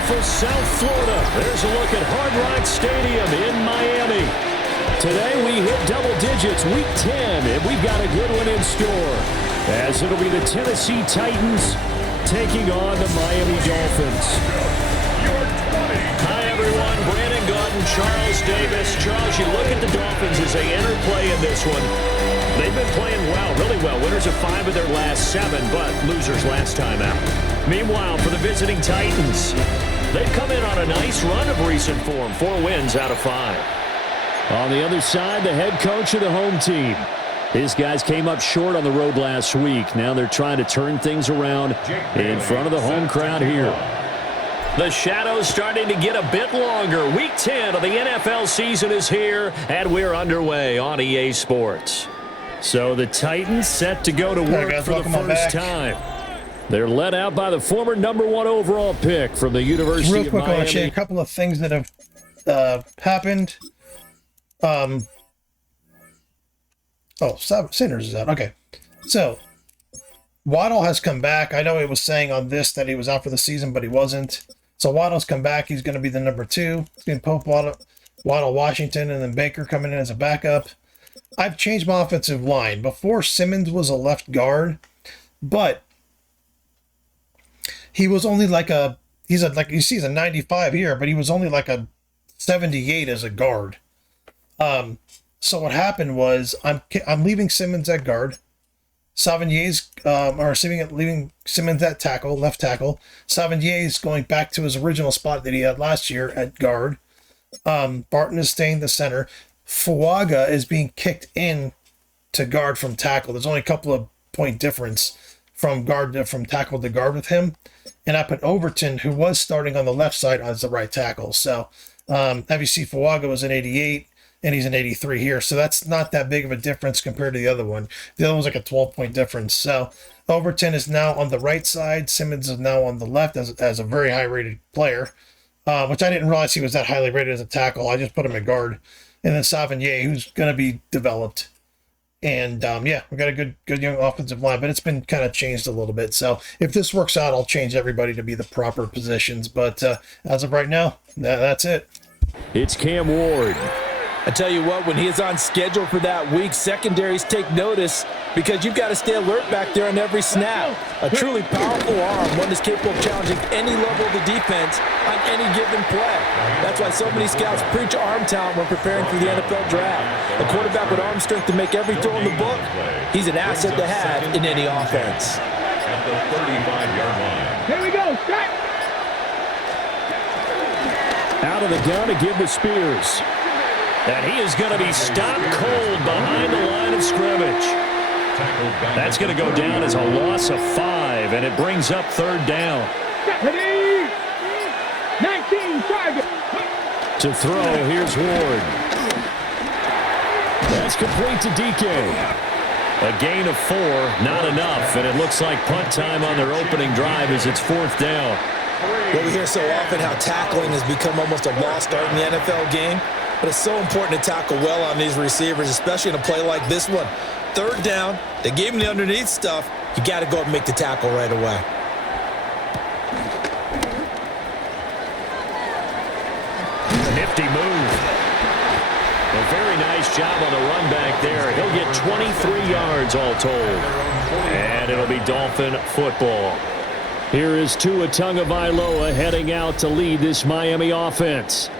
beautiful South Florida. There's a look at Hard Rock Stadium in Miami. Today we hit double digits, week 10, and we've got a good one in store, as it'll be the Tennessee Titans taking on the Miami Dolphins. Hi, everyone. Brandon Gaudin, Charles Davis. Charles, you look at the Dolphins as they enter play in this one. They've been playing well, really well. Winners of 5 of their last 7, but losers last time out. Meanwhile, for the visiting Titans, they've come in on a nice run of recent form, 4 wins out of 5. On the other side, the head coach of the home team. These guys came up short on the road last week. Now they're trying to turn things around in front of the home crowd here. The shadows starting to get a bit longer. Week 10 of the NFL season is here, and we're underway on EA Sports. So the Titans set to go to work for the first time. They're led out by the former #1 overall pick from the University of Miami. Real quick, I want to share a couple of things that have happened. Sanders is out. Okay. So, Waddle has come back. I know it was saying on this that he was out for the season, but he wasn't. So, Waddle's come back. He's going to be the number 2. It's going to Pope Waddle, Washington, and then Baker coming in as a backup. I've changed my offensive line. Before, Simmons was a left guard, but he was only like he's a 95 here, but he was only like a 78 as a guard. So what happened was I'm leaving Simmons at guard. Savigny's leaving Simmons at tackle, left tackle. Savigny's going back to his original spot that he had last year at guard. Barton is staying the center. Fuaga is being kicked in to guard from tackle. There's only a couple of point difference from tackle to guard with him. And I put Overton, who was starting on the left side, as the right tackle. So FEC Fuaga was an 88. And he's an 83 here. So that's not that big of a difference compared to the other one. The other one's like a 12-point difference. So Overton is now on the right side. Simmons is now on the left as a very high-rated player, which I didn't realize he was that highly rated as a tackle. I just put him at guard. And then Savigny, who's going to be developed. And, we got a good young offensive line, but it's been kind of changed a little bit. So if this works out, I'll change everybody to be the proper positions. But as of right now, that's it. It's Cam Ward. I tell you what, when he is on schedule for that week, secondaries take notice because you've got to stay alert back there on every snap. A truly powerful arm, one that's capable of challenging any level of the defense on any given play. That's why so many scouts preach arm talent when preparing for the NFL draft. A quarterback with arm strength to make every throw in the book, he's an asset to have in any offense. At the 35-yard line. Here we go, start! Out of the gun to give to Spears. And he is going to be stopped cold behind the line of scrimmage. That's going to go down as a loss of 5, and it brings up 3rd down. 19, target. To throw, here's Ward. That's complete to DK. A gain of 4, not enough, and it looks like punt time on their opening drive as it's 4th down. Well, we hear so often how tackling has become almost a lost art in the NFL game. But it's so important to tackle well on these receivers, especially in a play like this one. 3rd down, they gave him the underneath stuff. You got to go and make the tackle right away. Nifty move. A very nice job on the run back there. He'll get 23 yards all told. And it'll be Dolphin football. Here is Tua Tagovailoa heading out to lead this Miami offense.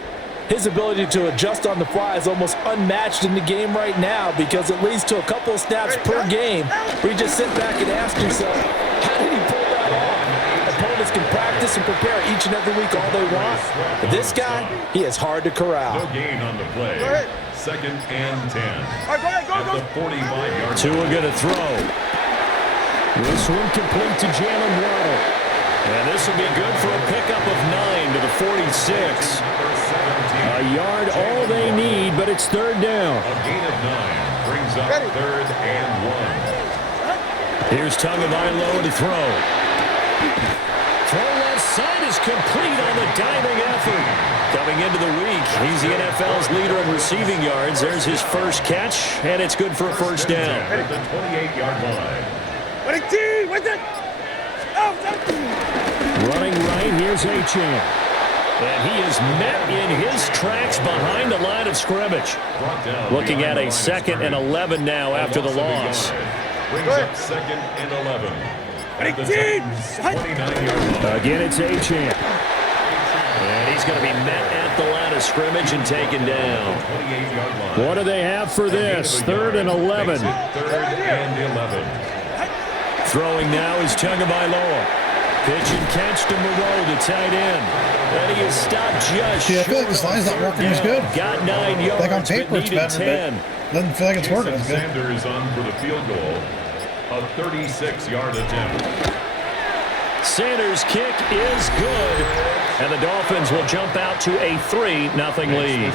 His ability to adjust on the fly is almost unmatched in the game right now because it leads to a couple of snaps per game where you just sit back and ask yourself, how did he pull that off? Opponents can practice and prepare each and every week all they want. But this guy, he is hard to corral. No gain on the play. 2nd and 10. At the 45-yard line. Tua going to throw. This one complete to Jalen Waddle. And this will be good for a pickup of 9 to the 46. A yard all they need, but it's 3rd down. A gain of 9 brings up 3rd and 1. Here's Tagovailoa to throw. Throw left side is complete on the diving effort. Coming into the week, he's the NFL's leader in receiving yards. There's his first catch, and it's good for a 1st down. At the 28-yard line. What's it? Running right, here's Achane. And he is met in his tracks behind the line of scrimmage. Looking at a 2nd and 11 now after the loss. Brings up 2nd and 11. At the Titans' 29-yard line. Again, it's Achane. And he's going to be met at the line of scrimmage and taken down. 28-yard line. What do they have for this? 3rd and 11. 3rd and 11. Throwing now is Tagovailoa. Pitch and catch to Moreau, the tight end. And he is stopped just I feel like this line's not working as good. Got 9 yards, Like on paper, it's better, 10. but doesn't feel like it's working as good. Sanders on for the field goal. A 36-yard attempt. Sanders' kick is good. And the Dolphins will jump out to a 3-0 lead.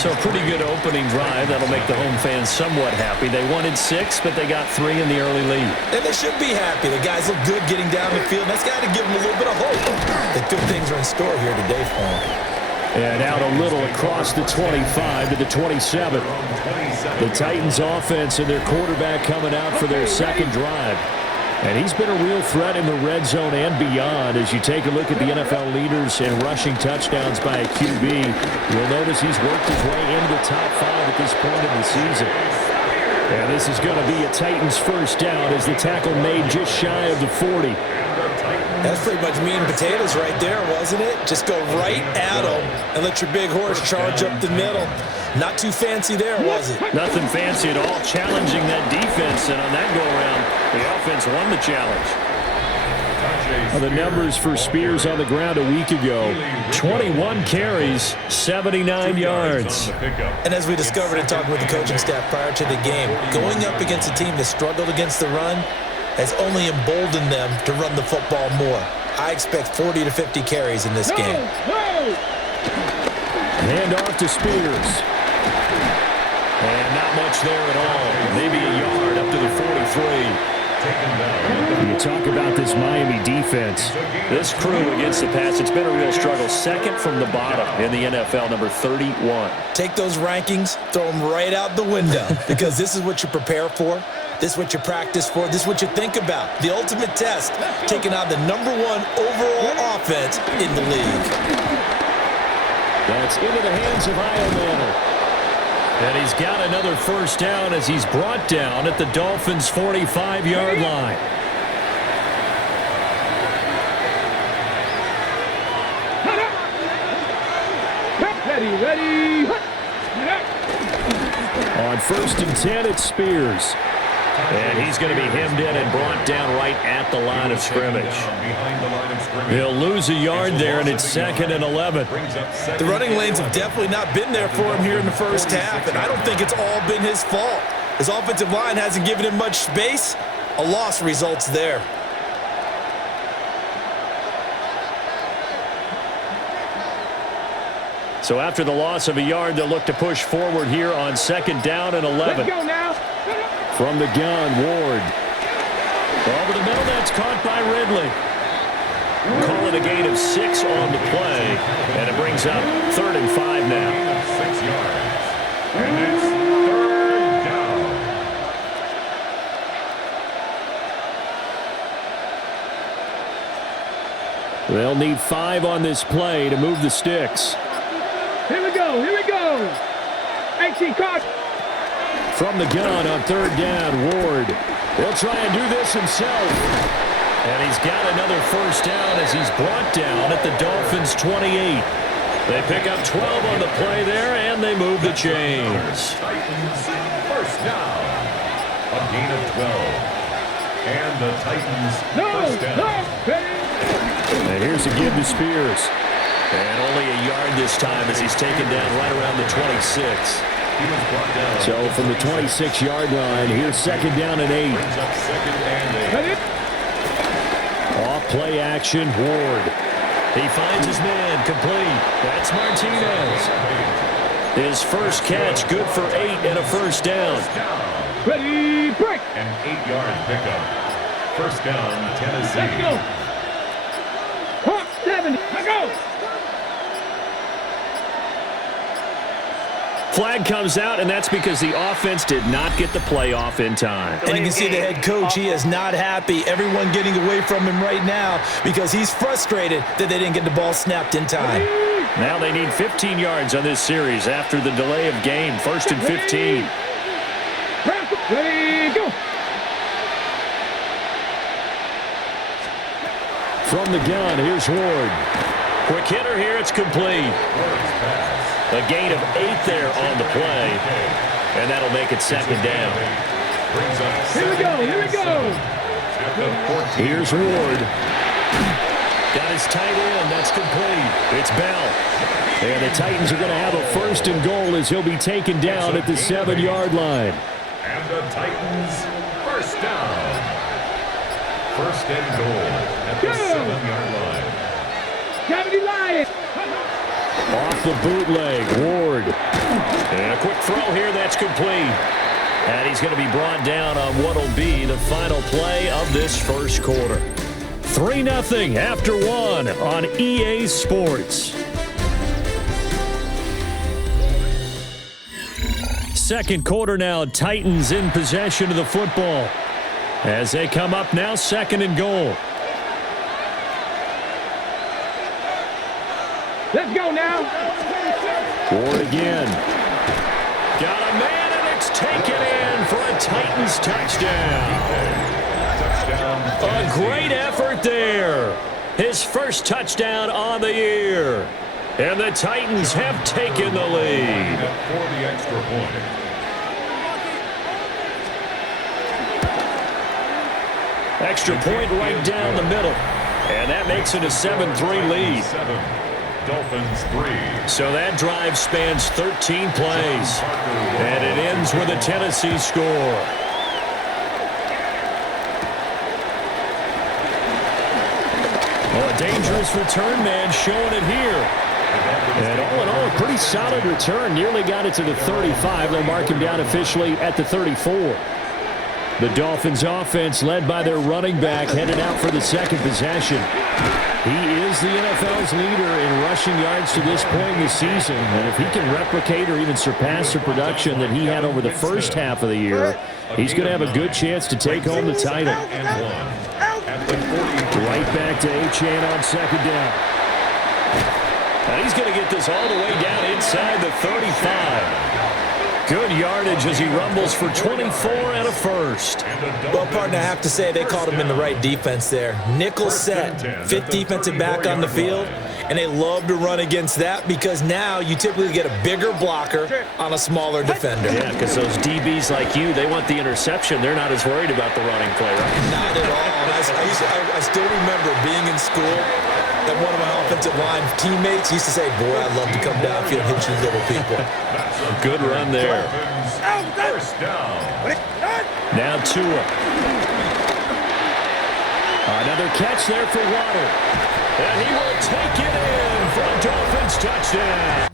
So a pretty good opening drive. That'll make the home fans somewhat happy. They wanted 6, but they got 3 in the early lead. And they should be happy. The guys look good getting down the field. That's got to give them a little bit of hope that good things are in store here today for them. And out a little across the 25 to the 27. The Titans offense and their quarterback coming out for their second drive. And he's been a real threat in the red zone and beyond. As you take a look at the NFL leaders in rushing touchdowns by a QB, you'll notice he's worked his way into the top 5 at this point in the season. And this is going to be a Titans first down as the tackle made just shy of the 40. That's pretty much meat and potatoes right there, wasn't it? Just go right at them and let your big horse charge up the middle. Not too fancy there, was it? Nothing fancy at all. Challenging that defense, and on that go-around, the offense won the challenge. The numbers for Spears on the ground a week ago. 21 carries, 79 yards. And as we discovered in talking with the coaching staff prior to the game, going up against a team that struggled against the run has only emboldened them to run the football more. I expect 40 to 50 carries in this game. Hand off to Spears. And not much there at all. Maybe a yard up to the 43. You talk about this Miami defense. This crew against the pass, it's been a real struggle. 2nd from the bottom in the NFL, number 31. Take those rankings, throw them right out the window, because this is what you prepare for. This is what you practice for. This is what you think about. The ultimate test, taking out the number 1 overall offense in the league. That's into the hands of Iomanner. And he's got another first down as he's brought down at the Dolphins' 45-yard line. Ready. On 1st and 10, it's Spears. And he's going to be hemmed in and brought down right at the line of scrimmage. He'll lose a yard there, and it's 2nd and 11. The running lanes have definitely not been there for him here in the first half, and I don't think it's all been his fault. His offensive line hasn't given him much space. A loss results there. So after the loss of a yard, they'll look to push forward here on 2nd down and 11. Let's go now. From the gun, Ward. Over the middle, that's caught by Ridley. Call it a gain of 6 on the play, and it brings up 3rd and 5 now. 6 yards. And it's 3rd down. They'll need 5 on this play to move the sticks. Here we go. AC caught. From the gun on 3rd down, Ward. He'll try and do this himself. And he's got another first down as he's brought down at the Dolphins' 28. They pick up 12 on the play there, and they move the chains. Titans first down. A gain of 12. And the Titans first down. And here's a give to Spears. And only a yard this time as he's taken down right around the 26. So from the 26-yard line, here's 2nd down and 8. Off play action, Ward. He finds his man, complete. That's Martinez. His first catch, good for 8 and a first down. Ready, break. An 8-yard pickup. First down, Tennessee. Let's go. Hawk 70. Let's go. Flag comes out, and that's because the offense did not get the play off in time. And you can see the head coach, he is not happy. Everyone getting away from him right now because he's frustrated that they didn't get the ball snapped in time. Now they need 15 yards on this series after the delay of game. 1st and 15. Ready, go. From the gun, here's Ward. Quick hitter here, it's complete. A gain of 8 there on the play, and that'll make it 2nd down. Here we go, here we go. Here's Ward. Got his tight end, that's complete. It's Bell. And the Titans are going to have a 1st and goal as he'll be taken down at the 7-yard line. And the Titans, 1st down. 1st and goal at the 7-yard line. Gravity Lions. Off the bootleg, Ward. And a quick throw here, that's complete. And he's going to be brought down on what'll be the final play of this 1st quarter. 3-0 after 1 on EA Sports. 2nd quarter now, Titans in possession of the football. As they come up now, 2nd and goal. Let's go now. Ward again. Got a man, and it's taken in for a Titans touchdown. A great effort there. His 1st touchdown on the year. And the Titans have taken the lead. For the extra point. Extra point right down the middle. And that makes it a 7-3 lead. 7. Dolphins 3. So that drive spans 13 plays. And it ends with a Tennessee score. Well, a dangerous return man showing it here. And all in all, a pretty solid return. Nearly got it to the 35. They'll mark him down officially at the 34. The Dolphins offense led by their running back headed out for the 2nd possession. He is the NFL's leader in rushing yards to this point in the season. And if he can replicate or even surpass the production that he had over the 1st half of the year, he's going to have a good chance to take home the title. Right back to Achane on 2nd down. And he's going to get this all the way down inside the 35. Good yardage as he rumbles for 24 and a 1st. Well, partner, I have to say they called him in the right defense there. Nickel set, 5th defensive back on the field, and they love to run against that because now you typically get a bigger blocker on a smaller defender. Yeah, because those DBs like you, they want the interception. They're not as worried about the running play, right? Not at all. I still remember being in school that one of my offensive line teammates used to say, boy, I'd love to come downfield and hit you little people. Good run there. 1st down. Now Tua. Another catch there for Waddle. And he will take it in for a Dolphins touchdown.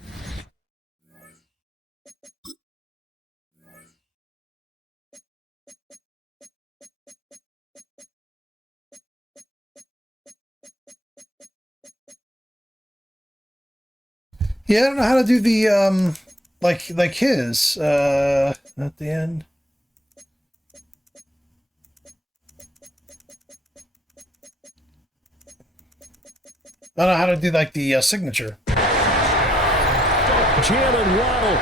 Yeah, I don't know how to do the like his at the end. I don't know how to do like the signature. Jalen Waddle,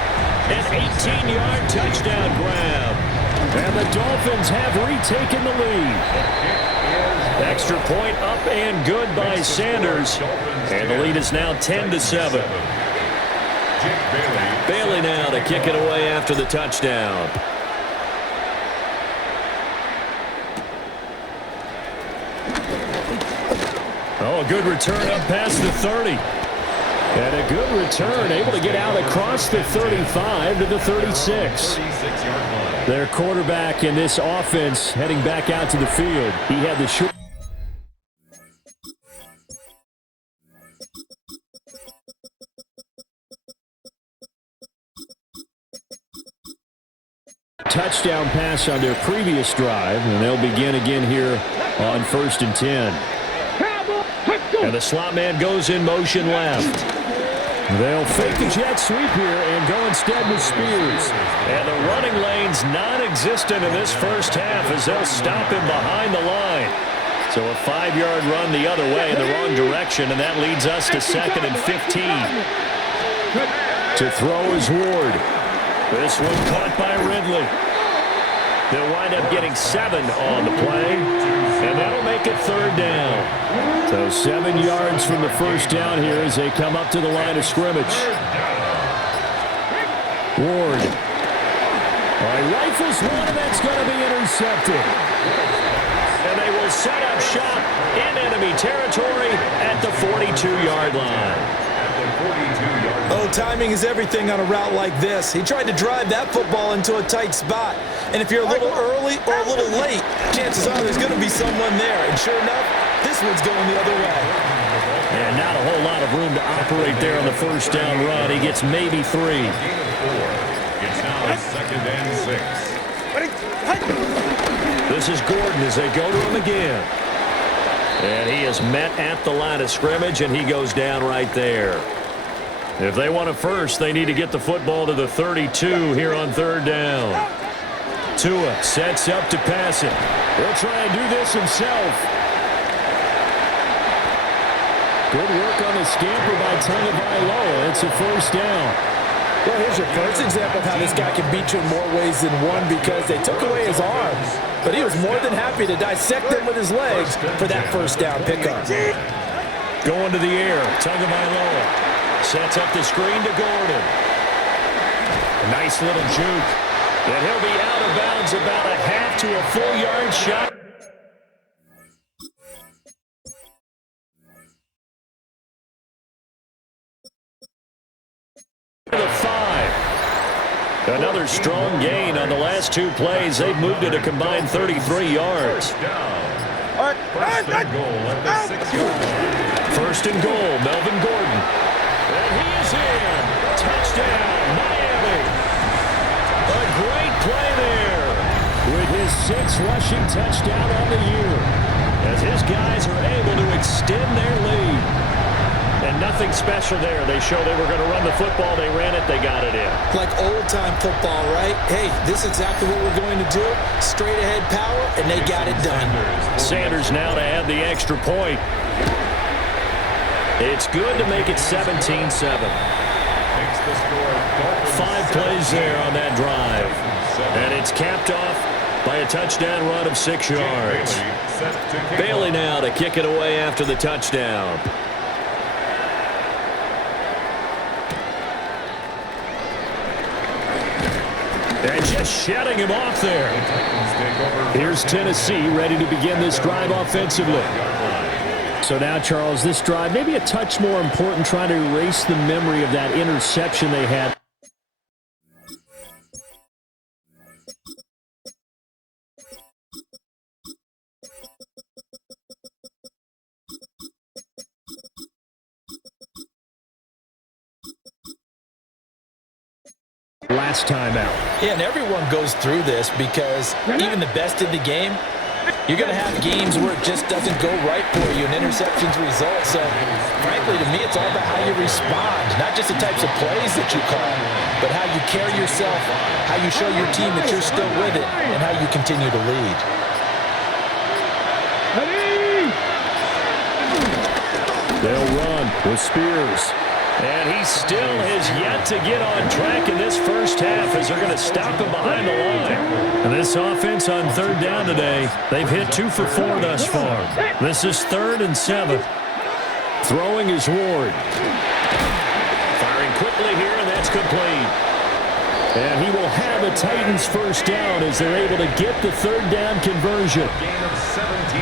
an 18-yard touchdown grab. And the Dolphins have retaken the lead. Extra point up and good by Sanders. And the lead is now 10-7. Bailey now to kick it away after the touchdown. Oh, a good return up past the 30. And a good return, able to get out across the 35 to the 36. Their quarterback in this offense heading back out to the field. He had the short. Touchdown pass on their previous drive, and they'll begin again here on 1st and 10. And the slot man goes in motion left. They'll fake the jet sweep here and go instead with Spears. And the running lane's non-existent in this first half as they'll stop him behind the line. So a 5-yard run the other way in the wrong direction, and that leads us to 2nd and 15. To throw is Ward. This one caught by Ridley. They'll wind up getting 7 on the play, and that'll make it 3rd down. So 7 yards from the first down here as they come up to the line of scrimmage. Ward. All right, rifles one, and that's going to be intercepted. And they will set up shop in enemy territory at the 42-yard line. Oh, timing is everything on a route like this. He tried to drive that football into a tight spot. And if you're a little early or a little late, chances are there's going to be someone there. And sure enough, this one's going the other way. And not a whole lot of room to operate there on the first down run. He gets maybe 3. It's now 2nd and 6. This is Gordon as they go to him again. And he is met at the line of scrimmage, and he goes down right there. If they want a first, they need to get the football to the 32 here on 3rd down. Tua sets up to pass it. He'll try and do this himself. Good work on the scamper by Tagovailoa. It's a first down. Well, here's your first example of how this guy can beat you in more ways than one because they took away his arms. But he was more than happy to dissect them with his legs for that first down pickup. Going to the air. Tagovailoa sets up the screen to Gordon. A nice little juke. And he'll be out of bounds about a half to a full yard shot. The 5. Another strong gain on the last 2 plays. They've moved it a combined 33 yards. First and goal at the 6-yard line. First and goal, Melvin Gordon. And he is in. Touchdown, Miami. A great play there with his 6th rushing touchdown on the year as his guys are able to extend their lead. And nothing special there. They showed they were going to run the football. They ran it. They got it in. Like old-time football, right? Hey, this is exactly what we're going to do. Straight ahead power, and they got it done. Sanders now to add the extra point. It's good to make it 17-7. 5 plays there on that drive. And it's capped off by a touchdown run of 6 yards. Bailey now to kick it away after the touchdown. And just shutting him off there. Here's Tennessee ready to begin this drive offensively. So now, Charles, this drive maybe a touch more important, trying to erase the memory of that interception they had. Last time out. Yeah, and everyone goes through this because even the best in the game, you're going to have games where it just doesn't go right for you and interceptions result. So, frankly, to me, it's all about how you respond, not just the types of plays that you call, but how you carry yourself, how you show your team that you're still with it, and how you continue to lead. They'll run with Spears. And he still has yet to get on track in this first half as they're going to stop him behind the line. And this offense on 3rd down today, they've hit 2 for 4 thus far. This is 3rd and 7. Throwing is Ward. Firing quickly here, and that's complete. And he will have a Titans first down as they're able to get the 3rd down conversion.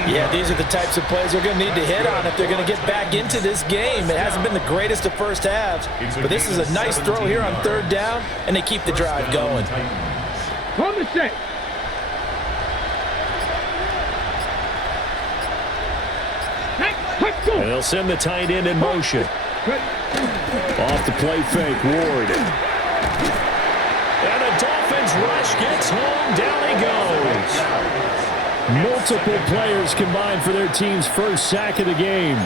Yeah, these are the types of plays they're going to need to hit on if they're going to get back into this game. It hasn't been the greatest of first halves, but this is a nice throw here on 3rd down, and they keep the drive going. Hold the set. And they'll send the tight end in motion. Off the play fake, Ward. And the Dolphins rush gets home. Down he goes. Multiple players combined for their team's first sack of the game.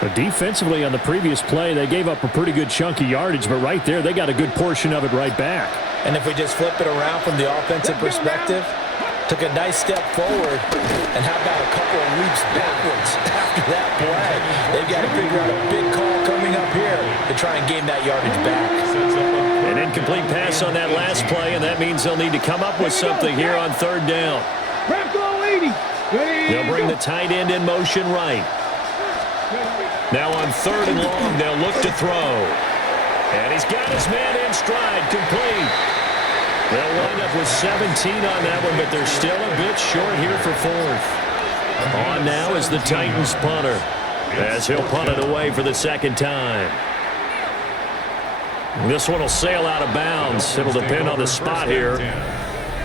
But defensively on the previous play, they gave up a pretty good chunk of yardage, but right there, they got a good portion of it right back. And if we just flip it around from the offensive perspective, took a nice step forward, and how about a couple of leaps backwards after that play? They've got to figure out a big call coming up here to try and gain that yardage back. An incomplete pass on that last play, and that means they'll need to come up with something here on third down. They'll bring the tight end in motion right. Now on third and long, they'll look to throw. And he's got his man in stride, complete. They'll wind up with 17 on that one, but they're still a bit short here for fourth. On now is the Titans punter, as he'll punt it away for the second time. This one will sail out of bounds. It'll depend on the spot here.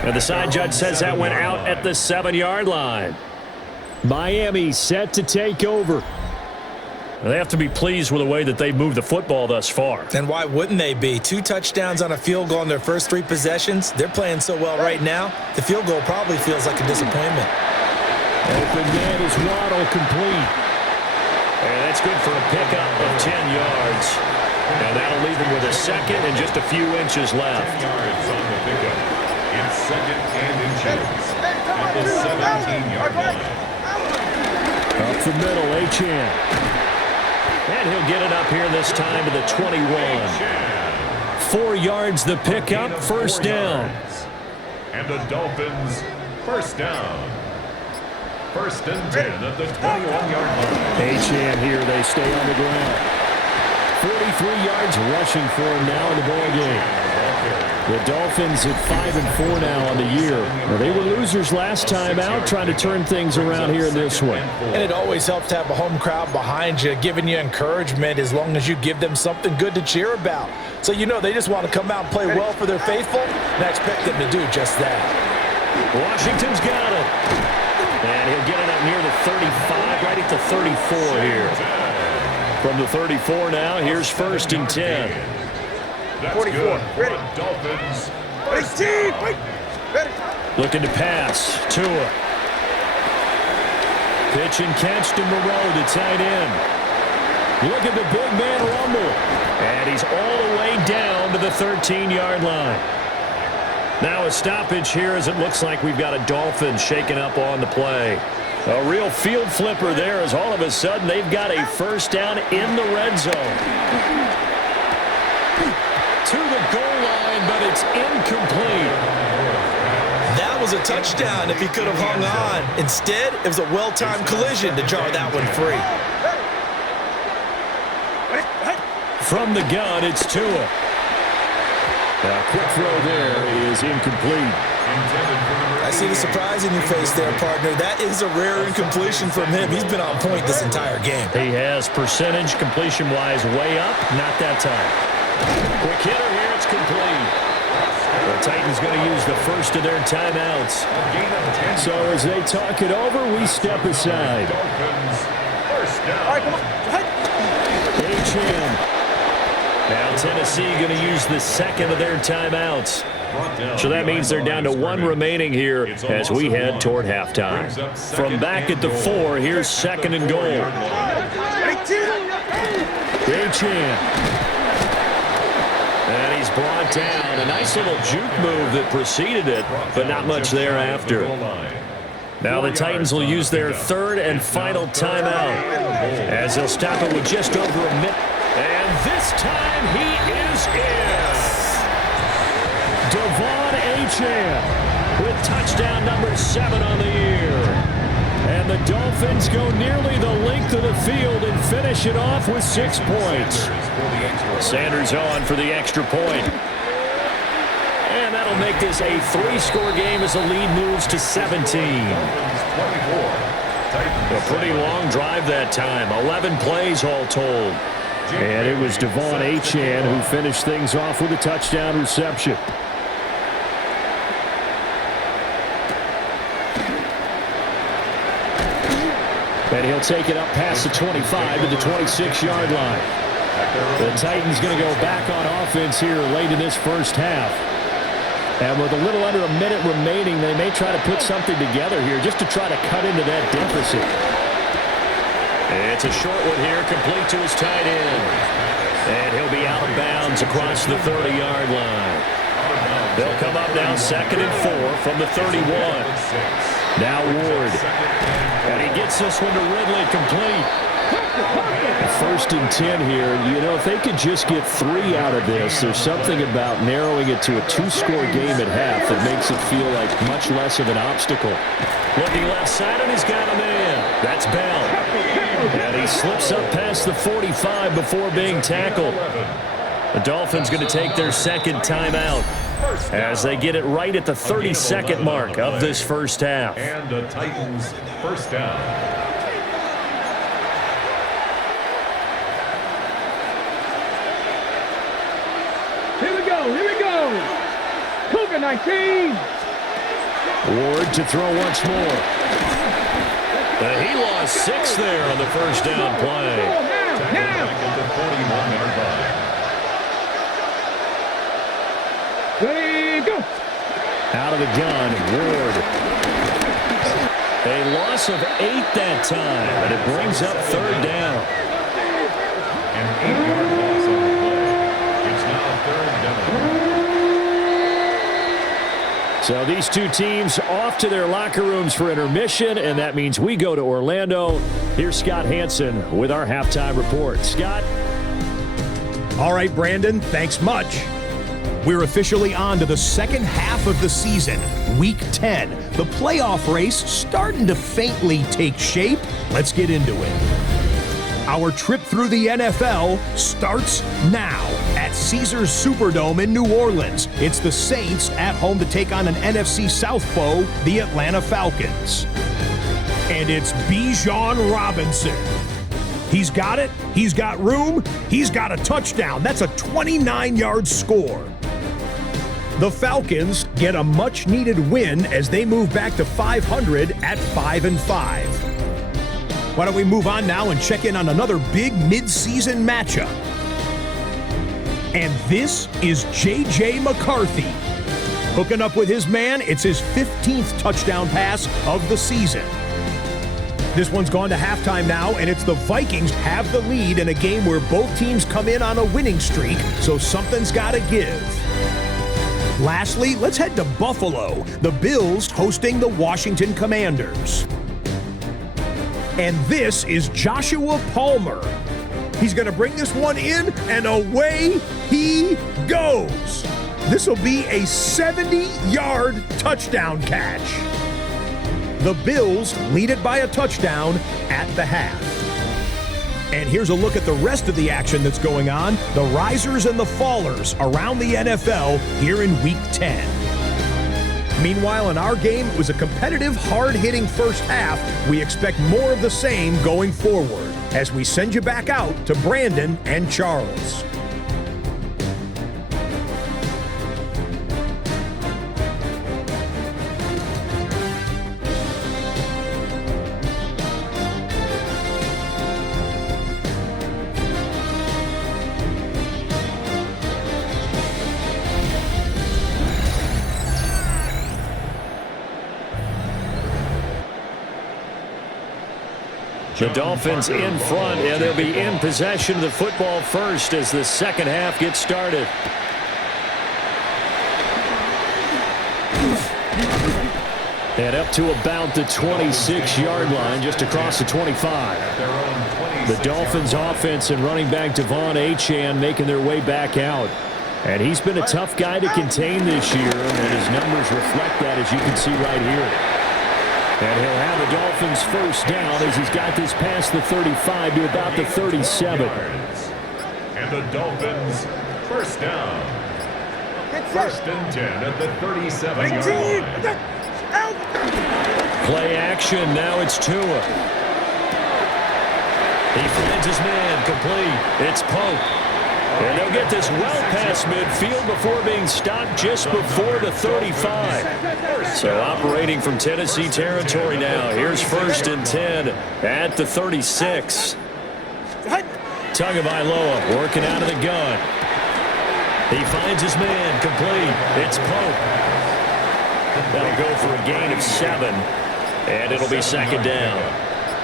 And the side judge says that went out at the 7-yard line. Miami set to take over. They have to be pleased with the way that they've moved the football thus far. And why wouldn't they be? 2 touchdowns on a field goal in their first 3 possessions. They're playing so well right now, the field goal probably feels like a disappointment. Open man is Waddle, complete. And that's good for a pickup of 10 yards. And that'll leave him with a second and just a few inches left. 10 yards on the pickup. It's second and inches at the 17-yard line. Up the middle, Achane. And he'll get it up here this time to the 21. 4 yards the pickup, first down. And the Dolphins, first down. First and 10 at the 21-yard line. Achane here, they stay on the ground. 43 yards rushing for him now in the ball game. The Dolphins at 5-4 now on the year. Well, they were losers last time out, trying to turn things around here in this one. And it always helps to have a home crowd behind you, giving you encouragement as long as you give them something good to cheer about. So you know they just want to come out and play well for their faithful, and I expect them to do just that. Washington's got it. And he'll get it up near the 35, right at the 34 here. From the 34 now, here's first and 10. That's 44. Ready. Dolphins. Looking to pass. Tua. Pitch and catch to Moreau, the tight end. Look at the big man rumble. And he's all the way down to the 13-yard line. Now a stoppage here as it looks like we've got a Dolphin shaking up on the play. A real field flipper there as all of a sudden they've got a first down in the red zone. To the goal line, but it's incomplete. That was a touchdown if he could have hung on. Instead, it was a well-timed collision to jar that one free. From the gun, it's Tua. A quick throw there is incomplete. I see the surprise in your face there, partner. That is a rare incompletion from him. He's been on point this entire game. He has percentage completion-wise way up. Not that time. Quick hitter here, it's complete. The Titans going to use the first of their timeouts. So as they talk it over, we step aside. Achane. Now Tennessee going to use the second of their timeouts. So that means they're down to 1 remaining here as we head toward halftime. From back at the 4, here's second and goal. Achane. And he's brought down. A nice little juke move that preceded it, but not much thereafter. Now the Titans will use their third and final timeout as they'll stop it with just over a minute. And this time he is in. Devon Achane with touchdown number 7 on the year. And the Dolphins go nearly the length of the field and finish it off with 6 points. Sanders on for the extra point. And that'll make this a 3-score game as the lead moves to 17. A pretty long drive that time. 11 plays all told. And it was Devon Achane who finished things off with a touchdown reception. And he'll take it up past the 25 to the 26-yard line. The Titans going to go back on offense here late in this first half. And with a little under a minute remaining, they may try to put something together here just to try to cut into that deficit. It's a short one here, complete to his tight end. And he'll be out of bounds across the 30-yard line. They'll come up now 2nd and 4 from the 31. Now Ward. And he gets this one to Ridley, complete. 1st and 10 here. You know, if they could just get 3 out of this, there's something about narrowing it to a 2-score game at half that makes it feel like much less of an obstacle. Looking left side, and he's got a man. That's Bell. And he slips up past the 45 before being tackled. The Dolphins going to take their 2nd timeout as they get it right at the 32nd mark of this first half. And the Titans first down. Here we go. Cougar 19. Ward to throw once more. He lost 6 there on the first down play. Now. At the 41-yard line. Ready, go. Out of the gun, Ward. A loss of 8 that time, and it brings up 3rd down. An 8-yard loss on the play. It's now 3rd down. So these two teams off to their locker rooms for intermission, and that means we go to Orlando. Here's Scott Hansen with our halftime report. Scott? All right, Brandon, thanks much. We're officially on to the second half of the season, Week 10. The playoff race starting to faintly take shape. Let's get into it. Our trip through the NFL starts now at Caesars Superdome in New Orleans. It's the Saints at home to take on an NFC South foe, the Atlanta Falcons. And it's Bijan Robinson. He's got it. He's got room. He's got a touchdown. That's a 29-yard score. The Falcons get a much-needed win as they move back to 500 at 5-5. Why don't we move on now and check in on another big mid-season matchup. And this is J.J. McCarthy. Hooking up with his man, it's his 15th touchdown pass of the season. This one's gone to halftime now, and it's the Vikings have the lead in a game where both teams come in on a winning streak, so something's got to give. Lastly, let's head to Buffalo. The Bills hosting the Washington Commanders. And this is Joshua Palmer. He's going to bring this one in, and away he goes. This will be a 70-yard touchdown catch. The Bills lead it by a touchdown at the half. And here's a look at the rest of the action that's going on, the risers and the fallers around the NFL here in Week 10. Meanwhile, in our game, it was a competitive, hard-hitting first half. We expect more of the same going forward as we send you back out to Brandon and Charles. The Dolphins in front, and they'll be in possession of the football first as the second half gets started. And up to about the 26-yard line, just across the 25. The Dolphins offense and running back Devon Achane making their way back out. And he's been a tough guy to contain this year, and his numbers reflect that, as you can see right here. And he'll have the Dolphins first down as he's got this past the 35 to about the 37. And the Dolphins first down. First and 10 at the 37-yard line. Play action. Now it's Tua. He finds his man complete. It's Pope. And they'll get this well past midfield before being stopped just before the 35. So operating from Tennessee territory now. Here's first and 10 at the 36. Tagovailoa working out of the gun. He finds his man complete. It's Pope. That'll go for a gain of 7. And it'll be second down.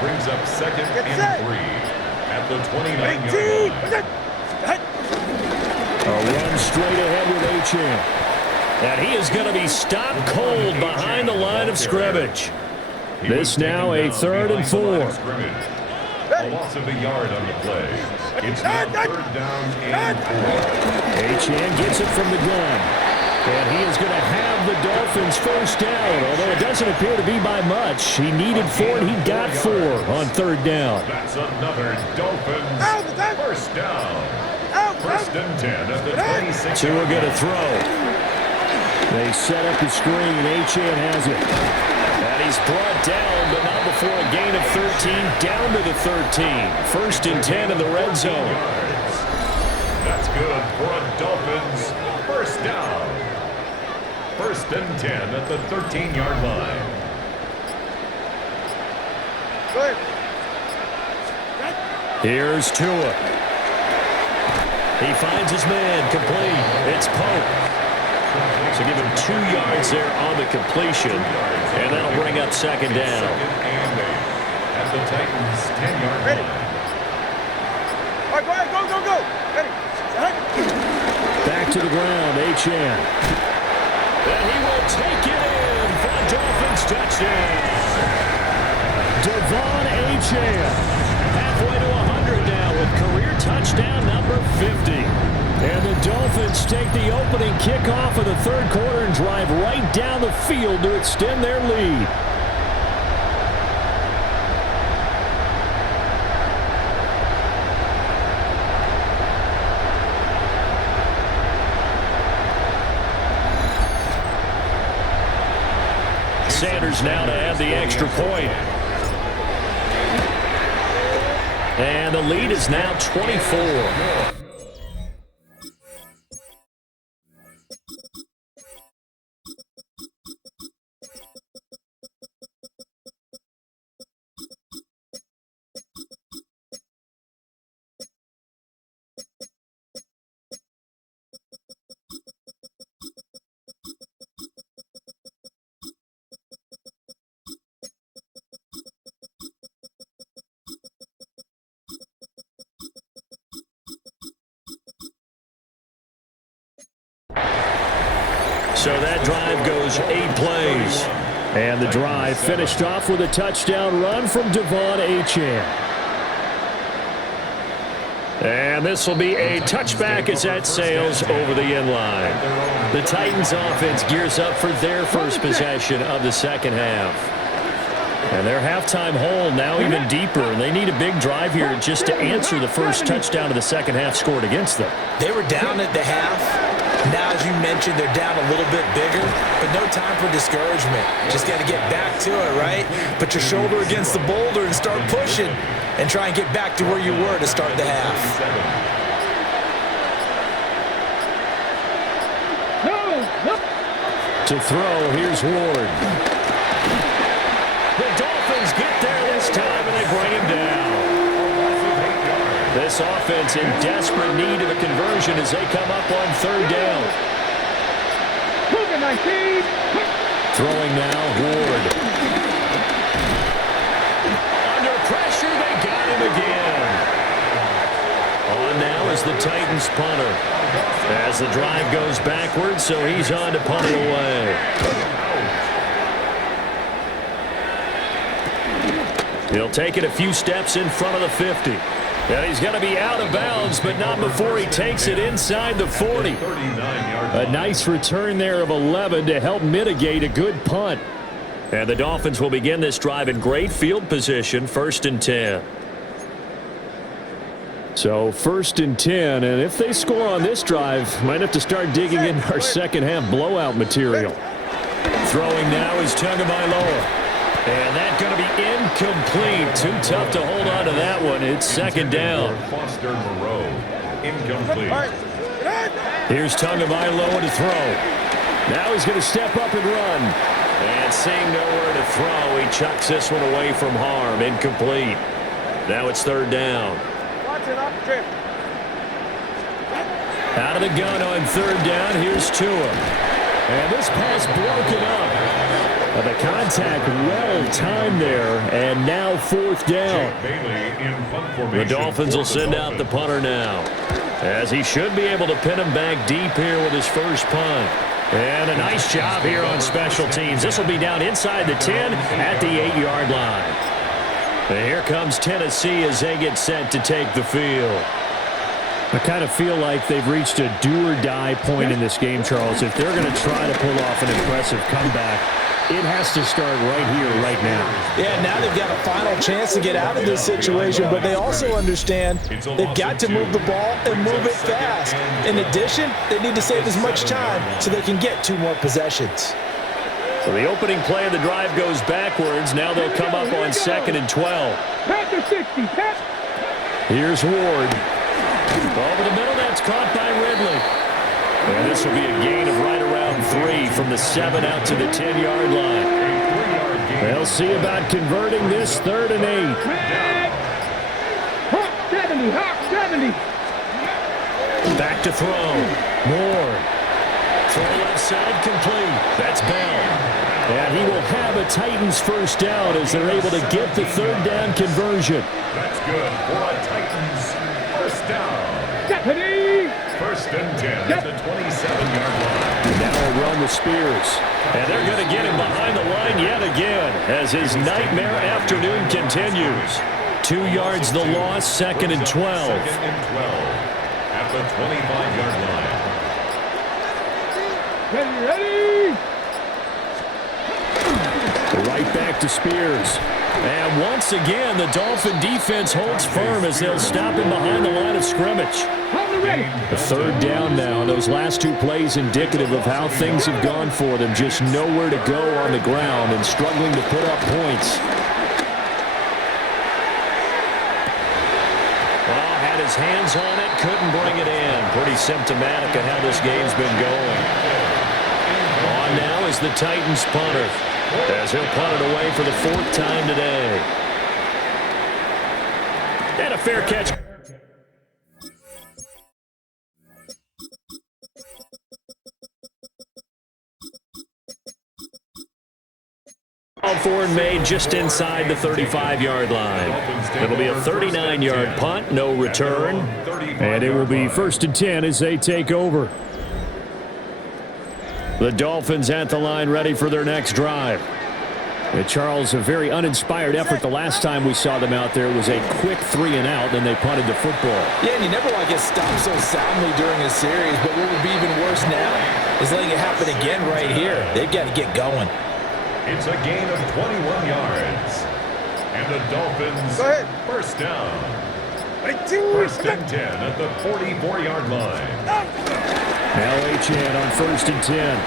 Brings up second and 3 at the 29-yard line. A run straight ahead with Achane. And he is going to be stopped cold behind the line of scrimmage. This now a 3rd and 4. A loss of a yard on the play. It's now 3rd down and 4. Achane gets it from the gun. And he is going to have the Dolphins first down, although it doesn't appear to be by much. He needed 4, and he got 4 on 3rd down. That's another Dolphins first down. 1st and 10 at the 26. Tua going to throw. They set up the screen. Achane has it. And he's brought down, but not before a gain of 13, down to the 13. 1st and 10 in the red zone. That's good for a Dolphins first down. 1st and 10 at the 13-yard line. Here's Tua. He finds his man, complete. It's Pope. So give him 2 yards there on the completion, and that'll bring up 2nd down. 2nd and 8 at the Titans' 10-yard line. All right, go ahead, go. Ready. Back to the ground, Achane. And he will take it in for a Dolphins touchdown. Devon Achane. Halfway to 100 now with career touchdown number 50. And the Dolphins take the opening kickoff of the 3rd quarter and drive right down the field to extend their lead. Sanders now to add the extra point. And the lead is now 24. So that drive goes 8 plays. And the drive finished off with a touchdown run from Devon Achane. And this will be a touchback as that sails over the end line. The Titans offense gears up for their first possession of the 2nd half. And their halftime hole now even deeper. And they need a big drive here just to answer the first touchdown of the 2nd half scored against them. They were down at the half. Now, as you mentioned, they're down a little bit bigger, but no time for discouragement. Just got to get back to it, right? Put your shoulder against the boulder and start pushing and try and get back to where you were to start the half. To throw, here's Ward. The Dolphins get there this time, and they bring him down. This offense in desperate need of a conversion as they come up on 3rd down. Throwing now, Ward. Under pressure, they got him again. On now is the Titans punter. As the drive goes backwards, so he's on to punt it away. He'll take it a few steps in front of the 50. And he's going to be out of bounds, but not before he takes it inside the 40. A nice return there of 11 to help mitigate a good punt. And the Dolphins will begin this drive in great field position, 1st and 10. So 1st and 10, and if they score on this drive, might have to start digging in our 2nd half blowout material. Throwing now is Tagovailoa. And that's going to be incomplete. Too tough to hold on to that one. It's 2nd down. Foster Moreau, incomplete. Here's Tagovailoa to throw. Now he's going to step up and run. And seeing nowhere to throw, he chucks this one away from harm. Incomplete. Now it's 3rd down. Out of the gun on 3rd down. Here's Tua. And this pass broken up. The contact well timed there, and now fourth down. The Dolphins will send out the punter now, as he should be able to pin him back deep here with his first punt. And a nice job here on special teams. This will be down inside the 10 at the 8-yard line. And here comes Tennessee as they get set to take the field. I kind of feel like they've reached a do-or-die point in this game, Charles. If they're going to try to pull off an impressive comeback, it has to start right here, right now. Yeah, now they've got a final chance to get out of this situation, but they also understand they've got to move the ball and move it fast. In addition, they need to save as much time so they can get 2 more possessions. So the opening play of the drive goes backwards. Now they'll come up on 2nd and 12. Here's Ward. Over the middle, that's caught by Ridley. And this will be a gain of right around 3 from the 7 out to the 10-yard line. They'll see about converting this 3rd and 8. 70. Back to throw. Moore. Throw left side complete. That's Bell. And he will have a Titans first down as they're able to get the 3rd down conversion. That's good for a Titans first down. First and 10 at the 27-yard line. Now a run with Spears. And they're going to get him behind the line yet again as his nightmare afternoon continues. 2 yards the loss, 2nd and 12. 2nd and 12 at the 25-yard line. Ready. Right back to Spears. And once again, the Dolphin defense holds firm as they'll stop him behind the line of scrimmage. The 3rd down now. Those last 2 plays indicative of how things have gone for them. Just nowhere to go on the ground and struggling to put up points. Well, had his hands on it, couldn't bring it in. Pretty symptomatic of how this game's been going. On now is the Titans punter, as he'll punt it away for the 4th time today. And a fair catch. For and made just inside the 35-yard line. It'll be a 39-yard punt, no return. And it will be 1st and 10 as they take over. The Dolphins at the line ready for their next drive. Charles, a very uninspired effort the last time we saw them out there. It was a quick 3 and out, then they punted the football. Yeah, and you never want to get stopped so soundly during a series, but what would be even worse now is letting it happen again right here. They've got to get going. It's a gain of 21 yards. And the Dolphins first down. 1st and 10 at the 44-yard line. Now Achane on 1st and 10.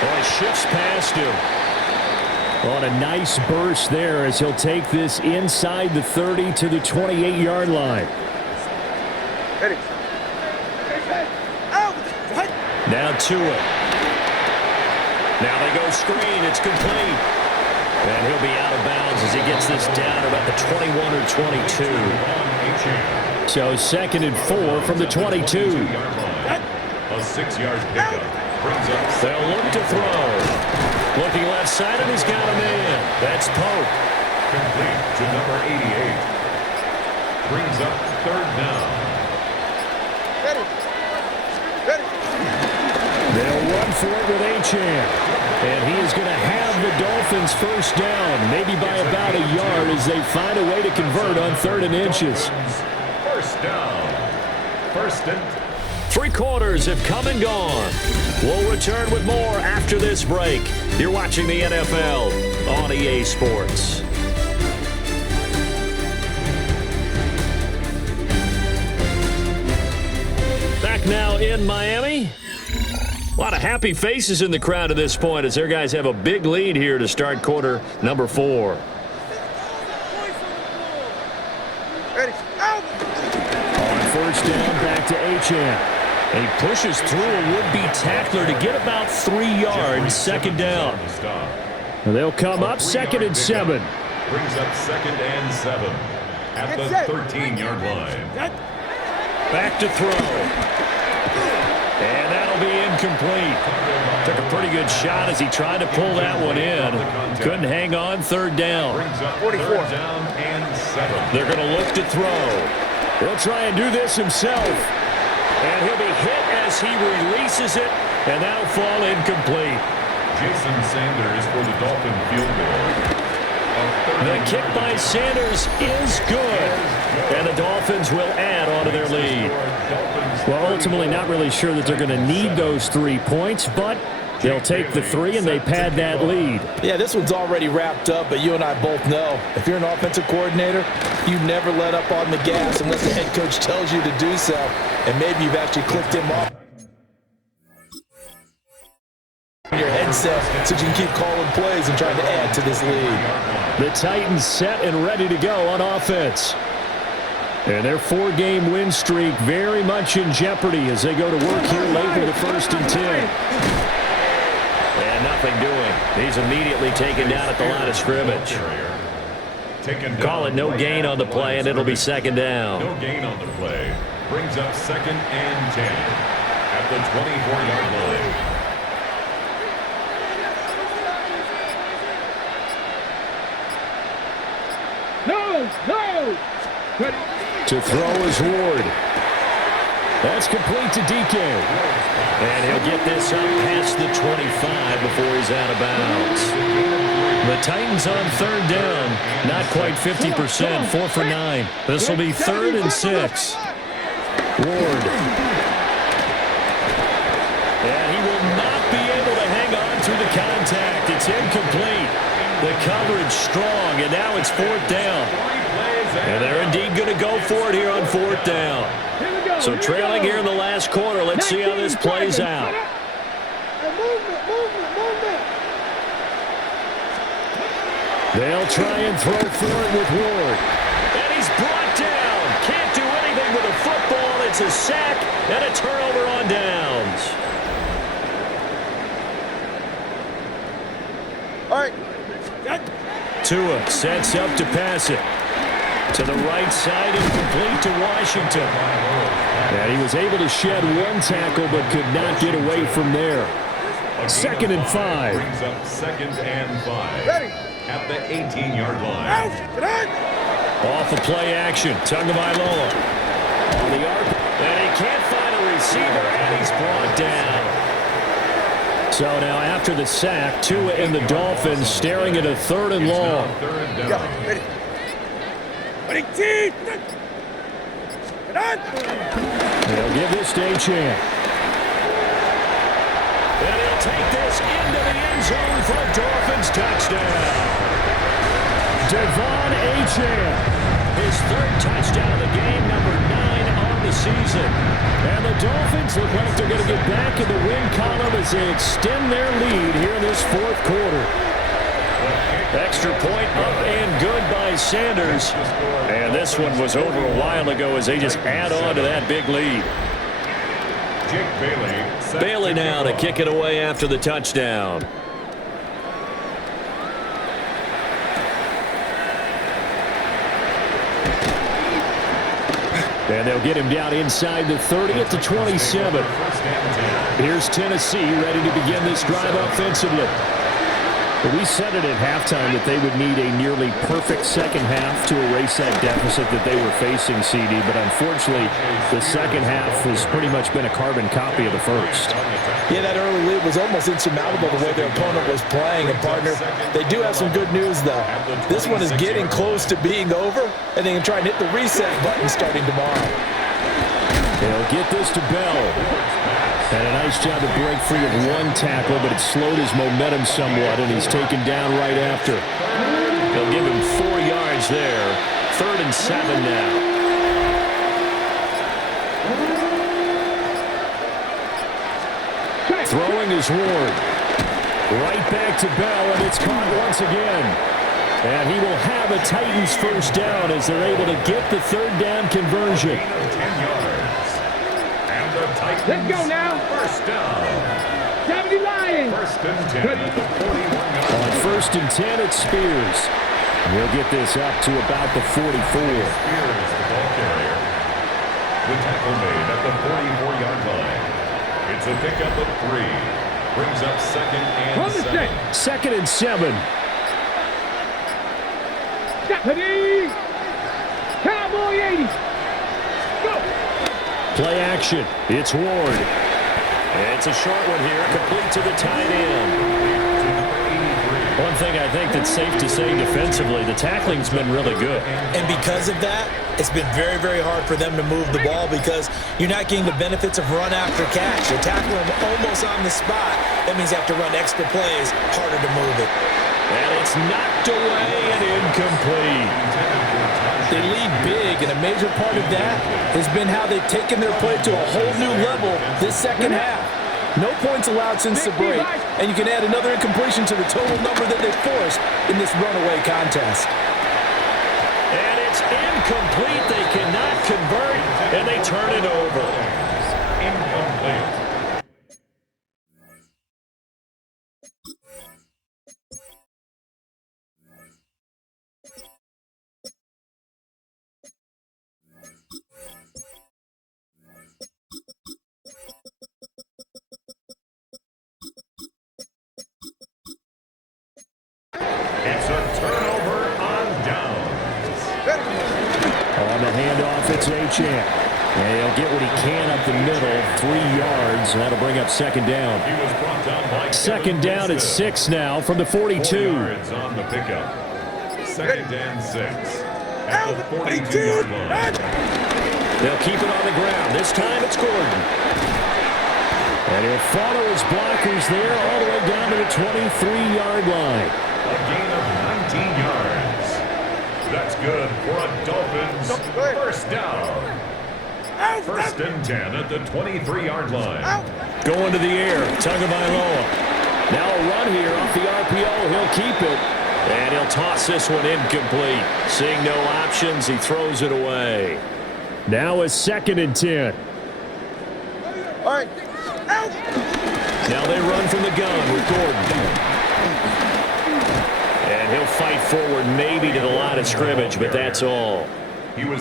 Boy, shifts past him. On a nice burst there as he'll take this inside the 30 to the 28-yard line. Now to it. Now they go screen. It's complete. And he'll be out of bounds as he gets this down about the 21 or 22. So 2nd and 4 from the 22. A 6-yard pickup brings up. They'll look to throw. Looking left side, and he's got a man. That's Pope. Complete to number 88. Brings up 3rd down. They'll run for it with Achane. And he is going to have the Dolphins first down, maybe by about a yard as they find a way to convert on 3rd and inches. First down. 1st and 3 quarters have come and gone. We'll return with more after this break. You're watching the NFL on EA Sports. Back now in Miami. A lot of happy faces in the crowd at this point as their guys have a big lead here to start quarter number 4. On 1st down, back to Achane. And he pushes through a would-be tackler to get about 3 yards, 2nd down. And they'll come up 2nd and 7. Brings up 2nd and 7 at the 13-yard line. Back to throw. And that'll be incomplete. Took a pretty good shot as he tried to pull that one in. Couldn't hang on. Third down. 44. Down and 7. They're going to look to throw. He'll try and do this himself. And he'll be hit as he releases it. And that'll fall incomplete. Jason Sanders for the Dolphin field goal. The kick by Sanders is good. And the Dolphins will add on to their lead. Well, ultimately not really sure that they're going to need those 3 points, but they'll take the 3 and they pad that lead. Yeah, this one's already wrapped up, but you and I both know if you're an offensive coordinator, you never let up on the gas unless the head coach tells you to do so, and maybe you've actually clicked him off your headset so you can keep calling plays and trying to add to this lead. The Titans set and ready to go on offense. And their 4-game win streak very much in jeopardy as they go to work here late in the 1st and 10. And nothing doing. He's immediately taken down at the line of scrimmage. Call it no gain on the play, and it'll be 2nd down. No gain on the play. Brings up 2nd and 10 at the 24-yard line. No! To throw is Ward. That's complete to DK. And he'll get this up past the 25 before he's out of bounds. The Titans on 3rd down. Not quite 50%. 4 for 9. This will be 3rd and 6. Ward. And he will not be able to hang on through the contact. It's incomplete. The coverage strong, and now it's 4th down. And they're indeed going to go for it here on 4th down. So trailing here in the last quarter. Let's see how this plays out. They'll try and throw for it with Ward. And he's brought down. Can't do anything with a football. It's a sack and a turnover on downs. All right. Tua sets up to pass it. To the right side and complete to Washington. And he was able to shed 1 tackle but could not get away from there. 2nd and 5. Brings up 2nd and 5. Ready. At the 18-yard line. Off the play action. Tagovailoa on the arc. And he can't find a receiver, and he's brought down. So now after the sack, Tua and the Dolphins staring at a 3rd and long. 3rd and down. Ready. Team. They'll give this to Achane. And he'll take this into the end zone for a Dolphins touchdown. Devon Achane. His 3rd touchdown of the game, number 9 on the season. And the Dolphins look like they're going to get back in the win column as they extend their lead here in this 4th quarter. Extra point up and good by Sanders. And this one was over a while ago as they just add on to that big lead. Jake Bailey. Bailey now to kick it away after the touchdown. And they'll get him down inside the 30 at the 27. Here's Tennessee ready to begin this drive offensively. But we said it at halftime that they would need a nearly perfect second half to erase that deficit that they were facing, CD. But unfortunately, the second half has pretty much been a carbon copy of the first. Yeah, that early lead was almost insurmountable the way their opponent was playing. And, partner, they do have some good news, though. This one is getting close to being over, and they can try and hit the reset button starting tomorrow. They'll get this to Bell. And a nice job to break free of 1 tackle, but it slowed his momentum somewhat, and he's taken down right after. They'll give him 4 yards there. 3rd and 7 now. Throwing is Ward. Right back to Bell, and it's caught once again. And he will have a Titans 1st down as they're able to get the 3rd down conversion. 10 yards. And the Titans. Let's go now. 1st down. 70 Lions. 1st and 10 at the 41-yard line. On 1st and 10, it's Spears. He'll get this up to about the 44. Spears, the ball carrier. The tackle made at the 44-yard line. It's a pickup of 3. Brings up 2nd and 7. 2nd and 7. Ready? Cowboy 80. Go. Play action. It's Ward. It's a short one here, complete to the tight end. One thing I think that's safe to say defensively, the tackling's been really good. And because of that, it's been very, very hard for them to move the ball because you're not getting the benefits of run after catch. You're tackling them almost on the spot. That means you have to run extra plays, harder to move it. And it's knocked away and incomplete. They lead big, and a major part of that has been how they've taken their play to a whole new level this second half. No points allowed since the break, and you can add another incompletion to the total number that they forced in this runaway contest. And it's incomplete. They cannot convert, and they turn it over. Incomplete. It's a turnover on downs. On the handoff, it's Achane. And he'll get what he can up the middle, 3 yards, and that'll bring up 2nd down. He was brought down by 2nd down at 6 now from the 42. 4 yards on the pickup. 2nd and 6 at the 42-yard line. They'll keep it on the ground. This time it's Gordon. And he'll follow his blockers there all the way down to the 23-yard line. A gain of 19 yards. That's good for a Dolphins first down. 1st and 10 at the 23-yard line. Going to the air. Tagovailoa. Now a run here off the RPO. He'll keep it. And he'll toss this one incomplete. Seeing no options, he throws it away. Now a 2nd and 10. All right. Now they run from the gun with Gordon. And he'll fight forward maybe to the line of scrimmage, but that's all.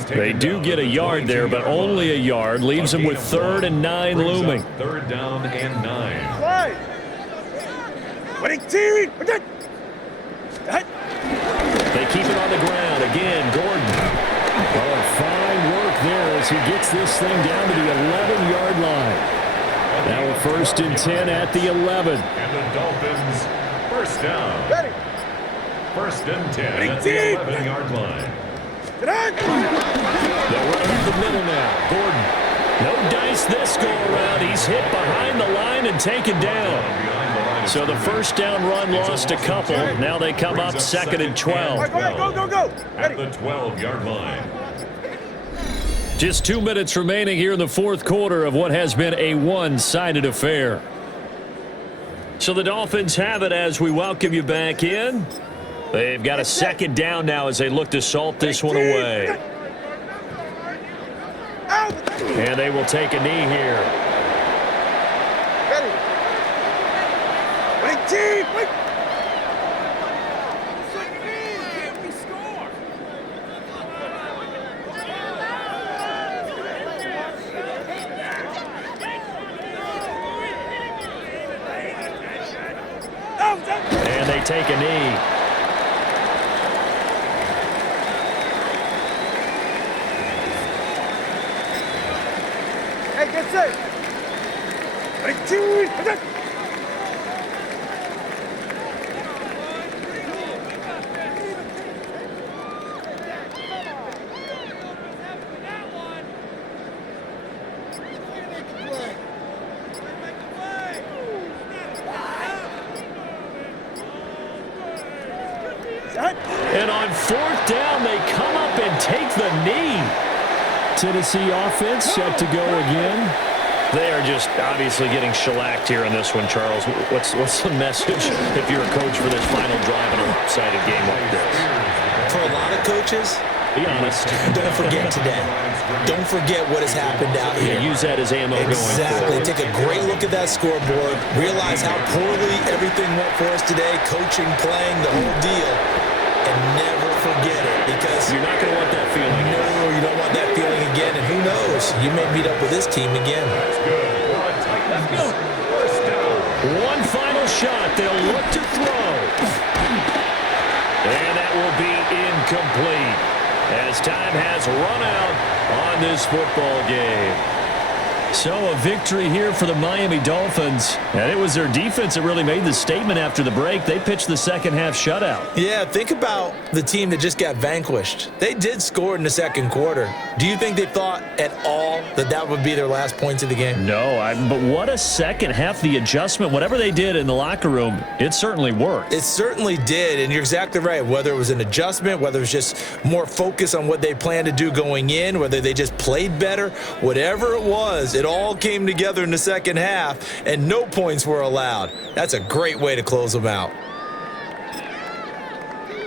They do get a yard there, but only a yard. Leaves them with 3rd and 9 looming. 3rd down and 9. Right. What a team! They keep it on the ground. Again, Gordon. Oh, fine work there as he gets this thing down to the 11-yard line. Now a 1st and 10 at the 11. And the Dolphins first down. Ready. 1st and 10 at the 11-yard line. They'll run up the middle now. Gordon. No dice this go around. He's hit behind the line and taken down. So the first down run lost a couple. Now they come up 2nd and 12. Go. At the 12-yard line. Just 2 minutes remaining here in the 4th quarter of what has been a one-sided affair. So the Dolphins have it as we welcome you back in. They've got a 2nd down now as they look to salt this one away. And they will take a knee here. Ready. Team. And they take a knee. Hey, get set. Ready, team. And on 4th down, they come up and take the knee. Tennessee offense set to go again. They are just obviously getting shellacked here in this one, Charles. What's the message if you're a coach for this final drive in a lopsided game like this? For a lot of coaches, be honest. Don't forget today. Don't forget what has happened out here. Use that as ammo going forward. Take a great look at that scoreboard. Realize how poorly everything went for us today. Coaching, playing, the whole deal. And never forget it because you're not going to want that feeling. No, you don't want that feeling again. And who knows? You may meet up with this team again. That's good for a tight First down. One final shot. They'll look to throw. And that will be incomplete as time has run out on this football game. So a victory here for the Miami Dolphins. And it was their defense that really made the statement after the break. They pitched the second half shutout. Yeah, think about the team that just got vanquished. They did score in the second quarter. Do you think they thought at all that that would be their last points of the game? No, but what a second half. The adjustment, whatever they did in the locker room, it certainly worked. It certainly did, and you're exactly right. Whether it was an adjustment, whether it was just more focus on what they planned to do going in, whether they just played better, whatever it was, it all came together in the second half, and no points were allowed. That's a great way to close them out.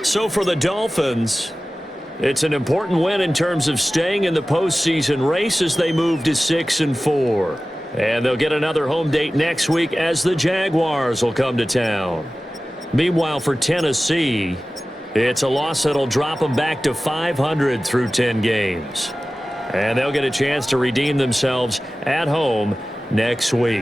So for the Dolphins, it's an important win in terms of staying in the postseason race as they move to 6-4. And they'll get another home date next week as the Jaguars will come to town. Meanwhile, for Tennessee, it's a loss that'll drop them back to 500 through 10 games. And they'll get a chance to redeem themselves at home next week.